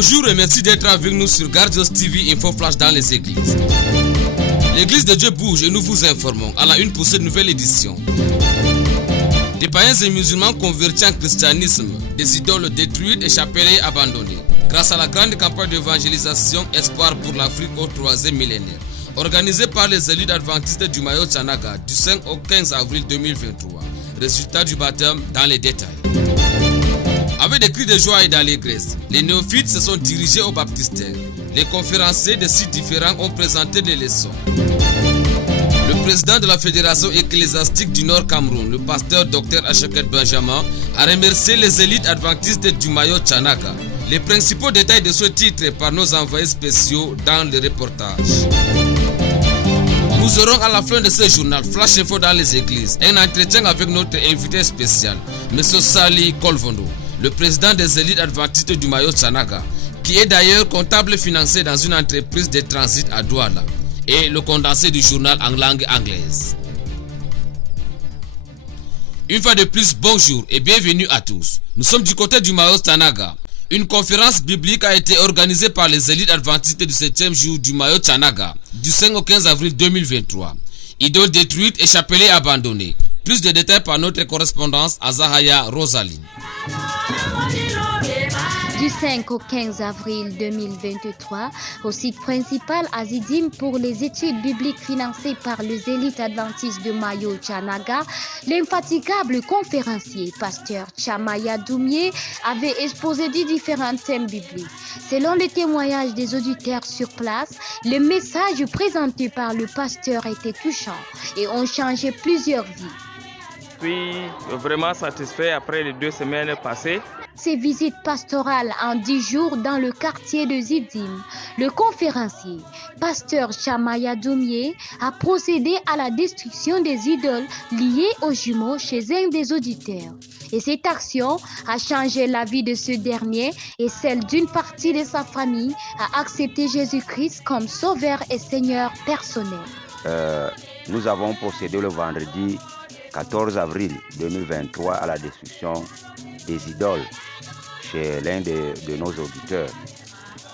Bonjour et merci d'être avec nous sur Gardios TV Info Flash dans les églises. L'église de Dieu bouge et nous vous informons à la une pour cette nouvelle édition. Des païens et musulmans convertis en christianisme, des idoles détruites et chapelets abandonnés. Grâce à la grande campagne d'évangélisation Espoir pour l'Afrique au 3e millénaire, organisée par les élites adventistes du Mayo Tchanaga du 5 au 15 avril 2023. Résultat du baptême dans les détails. Avec des cris de joie et d'allégresse, les néophytes se sont dirigés au baptistère. Les conférenciers de sites différents ont présenté des leçons. Le président de la Fédération ecclésiastique du Nord Cameroun, le pasteur Dr Acheket Benjamin, a remercié les élites adventistes du Mayo Tchanaga. Les principaux détails de ce titre par nos envoyés spéciaux dans le reportage. Nous aurons à la fin de ce journal Flash Info dans les églises un entretien avec notre invité spécial, M. Sali Kolvondo, le président des élites adventistes du Mayo Tchanaga, qui est d'ailleurs comptable financier dans une entreprise de transit à Douala, et le condensé du journal en langue anglaise. Une fois de plus, bonjour et bienvenue à tous. Nous sommes du côté du Mayo Tchanaga. Une conférence biblique a été organisée par les élites adventistes du 7e jour du Mayo Tchanaga, du 5 au 15 avril 2023. Idoles détruites et chapelets abandonnés. Plus de détails par notre correspondance à Zahaya Rosalie. Du 5 au 15 avril 2023, au site principal Azidim pour les études bibliques financées par les élites adventistes de Mayo Tchanaga, l'infatigable conférencier pasteur Chamaya Doumié avait exposé 10 différents thèmes bibliques. Selon les témoignages des auditeurs sur place, les messages présentés par le pasteur étaient touchants et ont changé plusieurs vies. Je suis vraiment satisfait après les 2 semaines passées. Ces visites pastorales en 10 jours dans le quartier de Zidim, le conférencier, pasteur Chamaya Doumié, a procédé à la destruction des idoles liées aux jumeaux chez un des auditeurs. Et cette action a changé la vie de ce dernier et celle d'une partie de sa famille à accepter Jésus-Christ comme sauveur et Seigneur personnel. Nous avons procédé le vendredi 14 avril 2023 à la destruction des idoles chez l'un de nos auditeurs.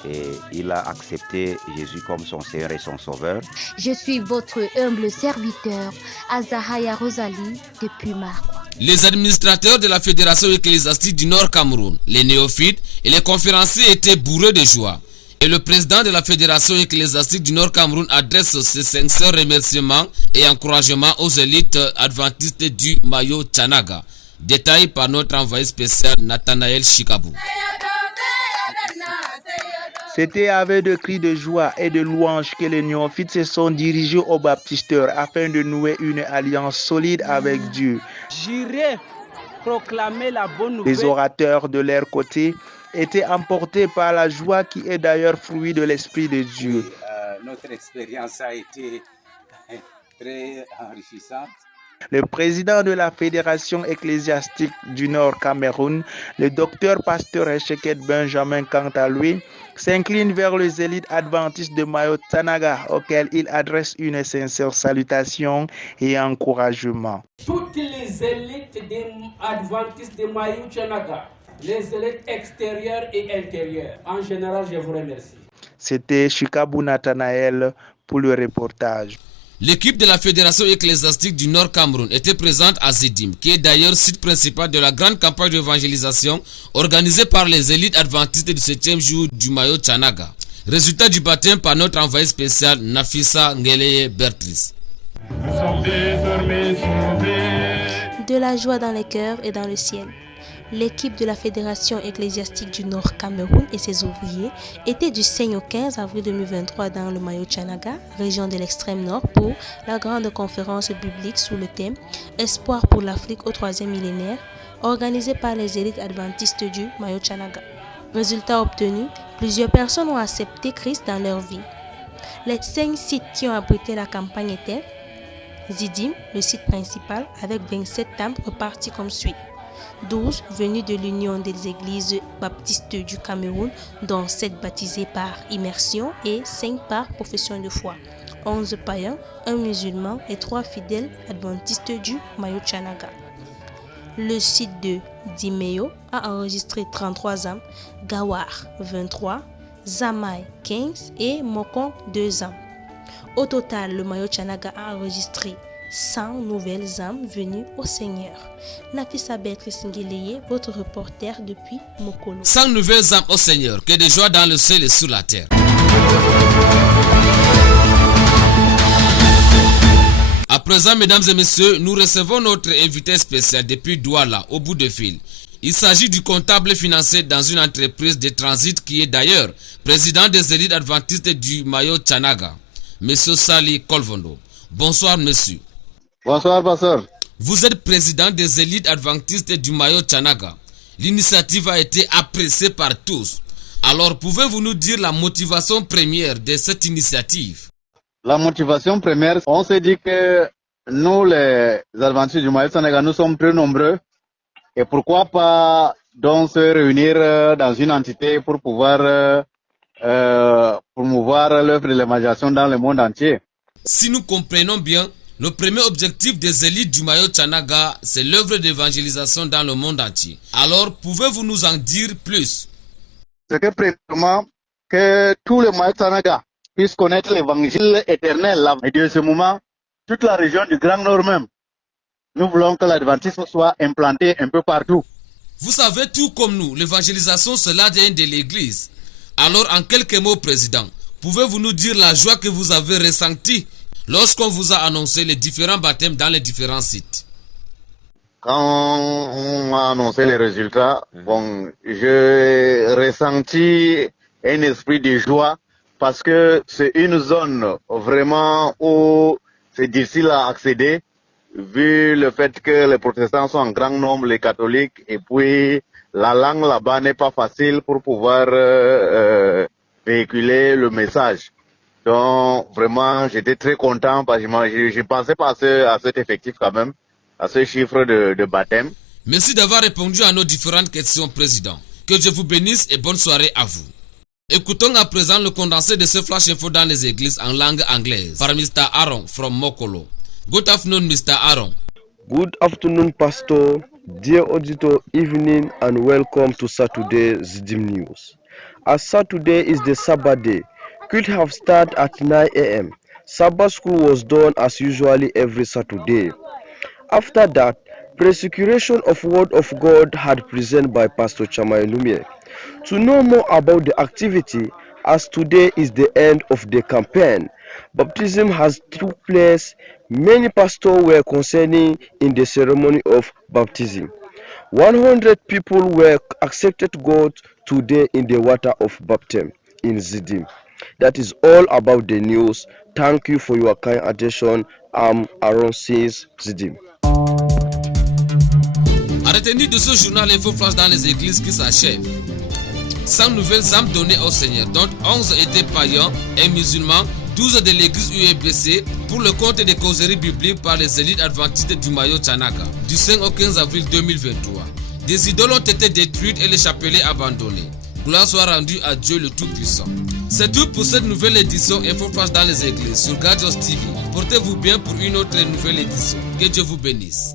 Et il a accepté Jésus comme son Seigneur et son Sauveur. Je suis votre humble serviteur, Azahaya Rosalie, depuis Marwa. Les administrateurs de la Fédération ecclésiastique du Nord Cameroun, les néophytes et les conférenciers étaient bourrés de joie. Et le président de la Fédération ecclésiastique du Nord Cameroun adresse ses sincères remerciements et encouragements aux élites adventistes du Mayo Tchanaga. Détail par notre envoyé spécial Nathanaël Chikabou. C'était avec des cris de joie et de louange que les néophytes se sont dirigés au baptistère afin de nouer une alliance solide avec Dieu. J'irai proclamer la bonne nouvelle. Les orateurs de leur côté étaient emportés par la joie qui est d'ailleurs fruit de l'Esprit de Dieu. Notre expérience a été très enrichissante. Le président de la Fédération ecclésiastique du Nord Cameroun, le docteur pasteur Acheket Benjamin, quant à lui, s'incline vers les élites adventistes de Mayo Tchanaga, auxquelles il adresse une sincère salutation et encouragement. Toutes les élites adventistes de Mayo Tchanaga, les élites extérieures et intérieures, en général, je vous remercie. C'était Chikabou Nathanaël pour le reportage. L'équipe de la Fédération ecclésiastique du Nord Cameroun était présente à Zidim, qui est d'ailleurs site principal de la grande campagne d'évangélisation organisée par les élites adventistes du 7e jour du Mayo Tchanaga. Résultat du baptême par notre envoyé spécial Nafissa Ngeleye Bertrice. Nous sommes désormais sauvés. De la joie dans les cœurs et dans le ciel. L'équipe de la Fédération ecclésiastique du Nord Cameroun et ses ouvriers était du 5 au 15 avril 2023 dans le Mayo Tchanaga, région de l'extrême nord, pour la grande conférence biblique sous le thème « Espoir pour l'Afrique au 3e millénaire » organisée par les élites adventistes du Mayo Tchanaga. Résultat obtenu, plusieurs personnes ont accepté Christ dans leur vie. Les 5 sites qui ont abrité la campagne étaient Zidim, le site principal, avec 27 temples repartis comme suit. 12 venus de l'Union des églises baptistes du Cameroun, dont 7 baptisés par immersion et 5 par profession de foi. 11 païens, 1 musulman et 3 fidèles adventistes du Mayo Tchanaga. Le site de Dimeo a enregistré 33 âmes, Gawar 23, Zamaï 15 et Mokon 2 âmes. Au total, le Mayo Tchanaga a enregistré 100 nouvelles âmes venues au Seigneur. Nafisa Béatrice Ngileye, votre reporter depuis Mokolo. 100 nouvelles âmes au Seigneur, que de joie dans le ciel et sur la terre. À présent, mesdames et messieurs, nous recevons notre invité spécial depuis Douala, au bout de fil. Il s'agit du comptable financier dans une entreprise de transit qui est d'ailleurs président des élites adventistes du Mayo Tchanaga, Monsieur Sali Kolvondo. Bonsoir, monsieur. Bonsoir, pasteur. Vous êtes président des élites adventistes du Mayo Tchanaga. L'initiative a été appréciée par tous. Alors, pouvez-vous nous dire la motivation première de cette initiative? La motivation première, on s'est dit que nous, les adventistes du Mayo Tchanaga, nous sommes très nombreux. Et pourquoi pas donc se réunir dans une entité pour pouvoir promouvoir l'œuvre de l'évangélisation dans le monde entier. Si nous comprenons bien, le premier objectif des élites du Mayo Tchanaga, c'est l'œuvre d'évangélisation dans le monde entier. Alors, pouvez-vous nous en dire plus? C'est que premièrement, que tout le Mayo Tchanaga puisse connaître l'évangile éternel. Et de ce moment, toute la région du Grand Nord même, nous voulons que l'adventisme soit implanté un peu partout. Vous savez, tout comme nous, l'évangélisation c'est l'ADN de l'Église. Alors, en quelques mots, Président, pouvez-vous nous dire la joie que vous avez ressentie lorsqu'on vous a annoncé les différents baptêmes dans les différents sites? Quand on m'a annoncé les résultats, bon, j'ai ressenti un esprit de joie parce que c'est une zone vraiment où c'est difficile à accéder, vu le fait que les protestants sont en grand nombre, les catholiques, et puis la langue là-bas n'est pas facile pour pouvoir véhiculer le message. Donc vraiment, j'étais très content parce que je ne pensais pas à cet effectif quand même, à ce chiffre de baptême. Merci d'avoir répondu à nos différentes questions, Président. Que Dieu vous bénisse et bonne soirée à vous. Écoutons à présent le condensé de ce flash info dans les églises en langue anglaise par Mr. Aaron from Mokolo. Good afternoon, Mr. Aaron. Good afternoon, Pastor. Dear auditor, evening and welcome to Saturday's Zidim News. As Saturday is the Sabbath day, could have started at 9 a.m. Sabbath school was done as usually every Saturday. After that, persecution of Word of God had presented by Pastor Chamai Lumie. To know more about the activity, as today is the end of the campaign, baptism has took place. Many pastors were concerning in the ceremony of baptism. 100 people were accepted God today in the water of baptism in Zidim. That is all about the news. Thank you for your kind attention. I'm Aaron Says Zidim. À retenir de ce journal Info Flash dans les églises qui s'achève. 100 nouvelles âmes données au Seigneur, dont 11 étaient païens et musulmans, 12 de l'église UEBC pour le compte des causeries bibliques par les élites adventistes du Mayo Tchanaga du 5 au 15 avril 2023. Des idoles ont été détruites et les chapelets abandonnés. Gloire soit rendue à Dieu le Tout-Puissant. C'est tout pour cette nouvelle édition Info Flash dans les églises sur Gardios TV. Portez-vous bien pour une autre nouvelle édition. Que Dieu vous bénisse.